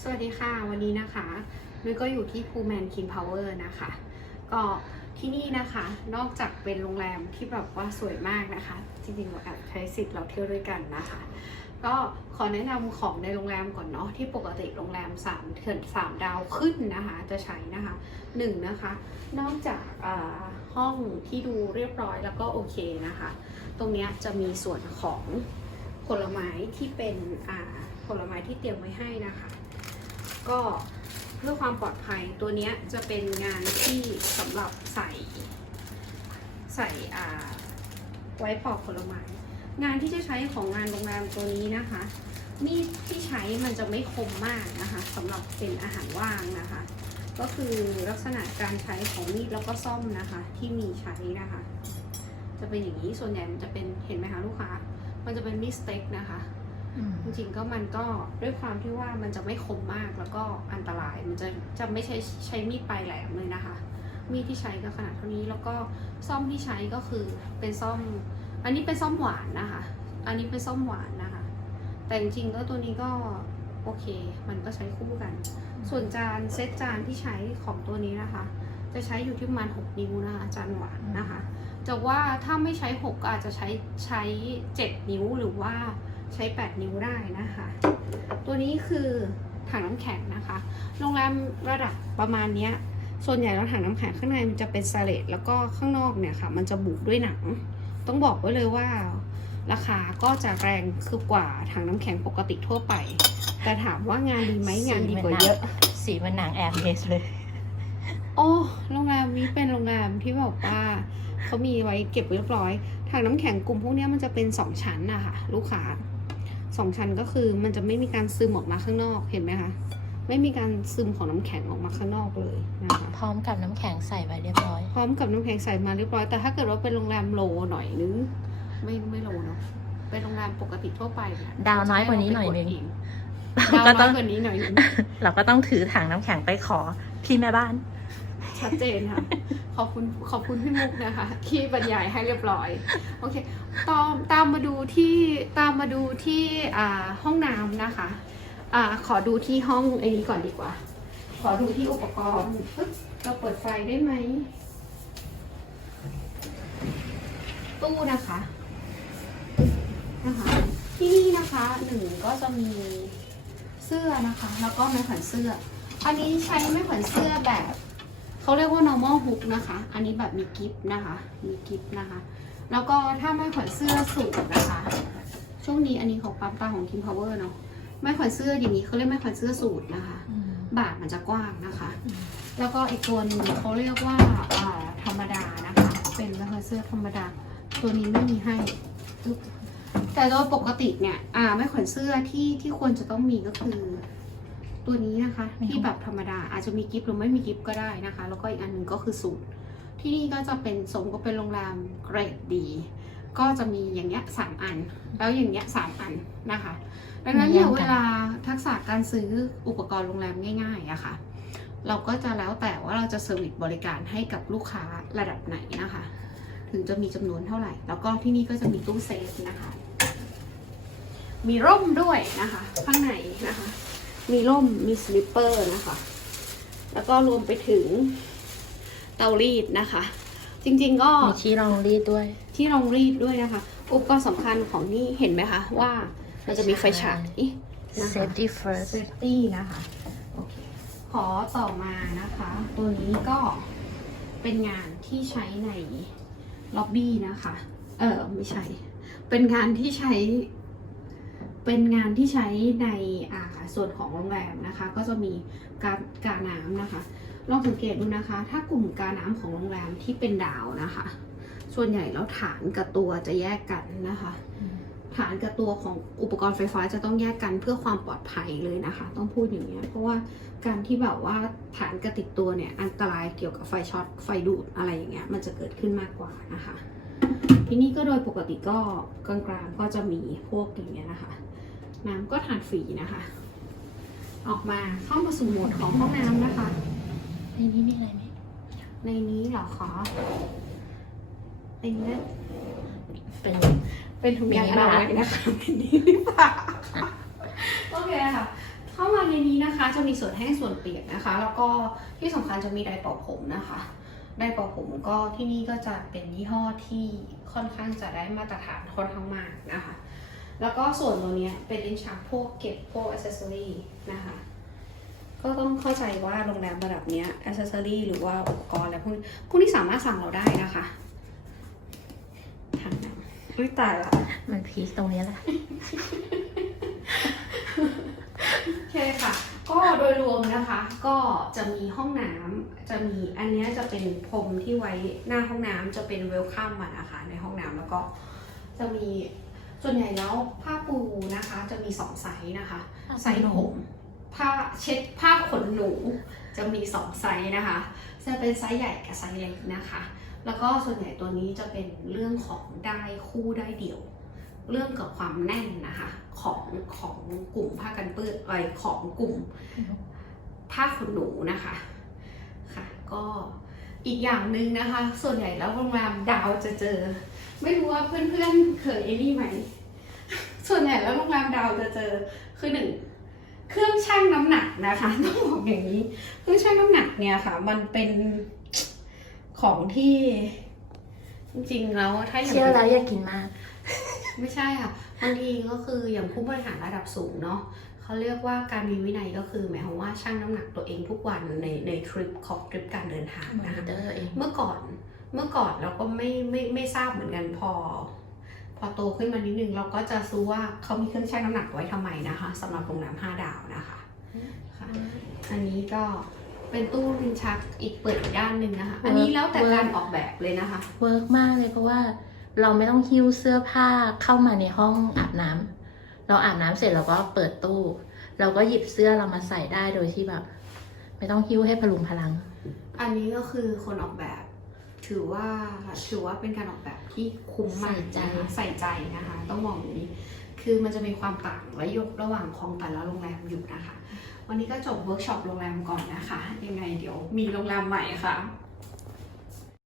สวัสดีค่ะ วันนี้นะคะนุ้ยก็อยู่ที่พูแมนคิงพาวเวอร์นะคะ ก็ที่นี่นะคะ นอกจากเป็นโรงแรมที่แบบว่าสวยมากนะคะ จริงๆเราแอบใช้สิทธิ์เราเที่ยวด้วยกันนะคะ ก็ขอแนะนำของในโรงแรมก่อนเนาะที่ปกติโรงแรม3เถื่อน3ดาวขึ้นนะคะ จะใช้นะคะหนึ่งนะคะ นอกจากห้องที่ดูเรียบร้อยแล้วก็โอเคนะคะ ตรงนี้จะมีส่วนของ ผลไม้ที่เป็นผลไม้ที่เตรียมไว้ให้นะคะ ก็เพื่อความปลอดภัยตัวนี้จะเป็นงานที่สำหรับใส่ใส่อ่าไว้ปอกผลไม้ งานที่จะใช้ของงานโรงแรมตัวนี้นะคะ มีดที่ใช้มันจะไม่คมมากนะคะสำหรับเป็นอาหารว่างนะคะ ก็คือลักษณะการใช้ของมีดแล้วก็ซ่อมนะคะที่มีใช้นะคะ จะเป็นอย่างนี้ส่วนใหญ่มันจะเป็นเห็นไหมคะ เป็นมีดสเต็กนะคะจริงๆก็มันก็ด้วยความที่ว่ามันจะไม่คมมากแล้วก็อันตรายมันจะจะไม่ใช้ใช้มีดปลายแหลมเลยนะคะ มีดที่ใช้ก็ขนาดเท่านี้แล้วก็ซ่อมที่ใช้ก็คือเป็นซ่อม อันนี้เป็นซ่อมหวานนะคะ อันนี้เป็นซ่อมหวานนะคะ แต่จริงๆก็ตัวนี้ก็โอเค มันก็ใช้คู่กัน ส่วนจานเซตจานที่ใช้ของตัวนี้นะคะ จะใช้อยู่ที่ประมาณ 6 นิ้วนะคะจานหวานนะคะจะว่าถ้าไม่ใช้ 6 ก็อาจจะใช้ใช้ 7 นิ้วหรือว่าใช้ 8 นิ้วได้นะคะ ตัวนี้คือถังน้ำแข็งนะคะ โรงแรมระดับประมาณเนี้ย ส่วนใหญ่แล้วถังน้ำแข็งข้างในมันจะเป็นสเลตแล้วก็ข้างนอกเนี่ยค่ะ มันจะบุด้วยหนัง ต้องบอกไว้เลยว่า ราคาก็จะแรงคือกว่าถังน้ำแข็งปกติทั่วไป แต่ถามว่างานดีไหมงานดีกว่าเยอะ สีมันหนังแอร์เมสเลย โอ้โรงแรมนี้เป็นโรงแรมที่บอกว่าเขามีไว้เก็บไว้เรียบร้อยถังน้ำแข็งกลุ่มพวกเนี้ยมันจะเป็นสองชั้นนะคะลูกค้าสองชั้นก็คือมันจะไม่มีการซึมออกมาข้างนอกเห็นไหมคะไม่มีการซึมของน้ำแข็งออกมาข้างนอกเลยนะคะพร้อมกับน้ำแข็งใส่ไว้เรียบร้อย พร้อมกับน้ำแข็งใส่มาเรียบร้อย แต่ถ้าเกิดว่าเป็นโรงแรมโลหน่อยนึงไม่ไม่โลเนาะเป็นโรงแรมปกติทั่วไปเนี่ยดาวน้อยกว่านี้หน่อยนึงดาวก็น้ต้ออยงกว่านี้หน่อยนึงเราก็ต้องถือถังน้ำแข็งไปขอพี่แม่บ้าน ชัดเจนค่ะ ขอบคุณขอบคุณพี่มุกนะคะ ที่บรรยายให้เรียบร้อย โอเคตามตามมาดูที่ตามมาดูที่อ่าห้องน้ำนะคะอ่าขอดูที่ห้องไอ้นี้ก่อนดีกว่า ขอดูที่อุปกรณ์ปึ๊บเราเปิดไฟได้ไหม ตู้นะคะนะคะที่นี่นะคะหนึ่งก็จะมีเสื้อนะคะ แล้วก็ไม้แขวนเสื้อ อันนี้ใช้ไม้แขวนเสื้อแบบ เขาเรียกว่า normal hook นะคะ อันนี้แบบมีกิฟนะคะ มีกิฟนะคะ แล้วก็ถ้าไม้แขวนเสื้อสูงนะคะ ช่วงนี้อันนี้ของปั๊มตาของ King Power เนาะ ไม้แขวนเสื้ออย่างนี้เขาเรียกไม้แขวนเสื้อสูตรนะคะ บาทมันจะกว้างนะคะอืมแล้วก็อีกตัวหนึงเขาเรียกว่าอ่าธรรมดานะคะ เป็นไม้แขวนเสื้อธรรมดา ตัวนี้ไม่มีให้อึ๊บแต่โดยปกติเนี่ย อ่า ไม้แขวนเสื้อที่ที่ควรจะต้องมีก็คือ ตัวนี้นะคะ ที่แบบธรรมดาอาจจะมีกิฟต์หรือไม่มีกิฟต์ก็ได้นะคะ แล้วก็อีกอันหนึ่งก็คือสูตรที่นี่ก็จะเป็นสมก็เป็นโรงแรมเกรดดี ก็จะมีอย่างเงี้ยสามอัน แล้วอย่างเงี้ยสามอันนะคะดังนั้นเนี่ยมีเวยังกันลาทักษะการซื้ออุปกรณ์โรงแรมง่ายๆอะค่ะ เราก็จะแล้วแต่ว่าเราจะเซอร์วิสบริการให้กับลูกค้าระดับไหนนะคะ ถึงจะมีจำนวนเท่าไหร่ แล้วก็ที่นี่ก็จะมีตู้เซฟนะคะ มีร่มด้วยนะคะ ข้างในนะคะ มีร่มมีสลิปเปอร์นะคะ แล้วก็รวมไปถึงเตารีดนะคะ จริงๆก็มีที่รองรีดด้วย ที่รองรีดด้วยนะคะ อุปกรณ์สำคัญของนี่เห็นไหมคะว่ามันจะมีไฟฉายนะคะ safety first เซฟตี้นะคะโอเคขอต่อมานะคะ ตัวนี้ก็เป็นงานที่ใช้ในล็อบบี้นะคะ เออไม่ใช่ เป็นงานที่ใช้ เป็นงานที่ใช้ในส่วนของโรงแรมนะคะ ก็จะมีการกาน้ำนะคะ ลองสังเกตดูนะคะ ถ้ากลุ่มกาน้ำของโรงแรมที่เป็นดาวนะคะ ส่วนใหญ่แล้วฐานกับตัวจะแยกกันนะคะฐานกับตัวของอุปกรณ์ไฟฟ้าจะต้องแยกกันเพื่อความปลอดภัยเลยนะคะ ต้องพูดอย่างนี้ยเพราะว่าการที่แบบว่าฐานกระติดตัวเนี่ยอันตรายเกี่ยวกับไฟช็อตไฟดูดอะไรอย่างเงี้ยมันจะเกิดขึ้นมากกว่านะคะ ที่นี้ก็โดยปกติก็กลางๆก็จะมีพวกอย่างเงี้ยนะคะ น้ำก็ทานฟรีนะคะ ออกมาเข้ามาสู่โหมดของห้องน้ำนะคะ ในนี้มีอะไรไหมในนี้เหรอคะในนี้เป็นเป็นถุงยางอนามัยนะคะเป็นนี้หรือเปล่าโอเคค่ะเข้ามาในนี้นะคะ จะมีส่วนแห้งส่วนเปียกนะคะ แล้วก็ที่สำคัญจะมีไดร์เป่าผมนะคะไดร์เป่าผมก็ที่นี่ก็จะเป็นยี่ห้อที่ค่อนข้างจะได้มาตรฐานค่อนข้างมากนะคะ แล้วก็ส่วนตัวเนี้ยเป็นลิ้นชักพวกเก็บพวกอ c เซสซอรี่นะคะ ก็ต้องเข้าใจว่าโรงแรมระดับเนี้ยอ c เซสซอรี่หรือว่าอุปกรณ์อะไรพวกนี้พวกนี้สามารถสั่งเราได้นะคะทางนั้นอุ้ยตายละมันพีคตรงนี้แหละ โอเคค่ะ ก็โดยรวมนะคะ ก็จะมีห้องน้ำจะมีอันเนี้ยจะเป็นพรมที่ไว้หน้าห้องน้ำจะเป็นเวลคัมอะนะคะในห้องน้ำแล้วก็จะมี ส่วนใหญ่แล้วผ้าปูนะคะจะมีสองไซส์นะคะผ้าขนหนูไซส์ผมผ้าเช็ดผ้าขนหนูจะมีสองไซส์นะคะ จะเป็นไซส์ใหญ่กับไซส์เล็กนะคะ แล้วก็ส่วนใหญ่ตัวนี้จะเป็นเรื่องของได้คู่ได้เดี่ยว เรื่องกับความแน่นนะคะของของกลุ่มผ้ากันเปื้อนไอของกลุ่มผ้าขนหนูนะคะ ค่ะ ก็ อีกอย่างหนึ่งนะคะ ส่วนใหญ่แล้วโรงแรมดาวจะเจอ ไม่รู้ว่าเพื่อนๆเคยไอ้นี่ไหม ส่วนใหญ่แล้วโรงแรมดาวจะเจอคือหนึ่งเครื่องชั่งน้ำหนักนะคะต้องบอกอย่างนี้ เครื่องชั่งน้ำหนักเนี่ยค่ะ มันเป็นของที่ จริงๆแล้วถ้าอย่างเชื่อแล้วอยากกินมาก ไม่ใช่ค่ะบางทีก็คืออย่างผู้บริหารระดับสูงเนาะ เขาเรียกว่าการมีวินัยก็คือหมายความว่าชั่งน้ำหนักตัวเองทุกวันในในทริปของทริปการเดินทางมอนะคะนิเตอร์เองเมื่อก่อนเมื่อก่อนเราก็ไม่ไม่ไม่ทราบเหมือนกันพอ พอโตขึ้นมานิดนึงเราก็จะรู้ว่าเขามีเครื่องชั่งน้ำหนักไว้ทำไมนะคะสำหรับโรงแรม5ดาวนะคะค่ะอันนี้ก็เป็นตู้ลิ้นชักอีกเปิดอีกด้านหนึ่งนะคะ อันนี้แล้วแต่การออกแบบเลยนะคะเวิร์กมากเลยเพราะว่าเราไม่ต้องหิ้วเสื้อผ้าเข้ามาในห้องอาบน้ำ เราอาบน้ำเสร็จเราก็เปิดตู้ เราก็หยิบเสื้อเรามาใส่ได้โดยที่แบบ ไม่ต้องหิ้วให้พลุงพลัง อันนี้ก็คือคนออกแบบ ถือว่าถือว่าเป็นการออกแบบที่คุ้มมากใส่ใจนะคะใส่ใจนะคะ ต้องมองอย่างนี้คือมันจะมีความต่างและยกระหว่างของแต่ละโรงแรมอยู่นะคะ วันนี้ก็จบเวิร์กช็อปโรงแรมก่อนนะคะ ยังไงเดี๋ยวมีโรงแรมใหม่ค่ะ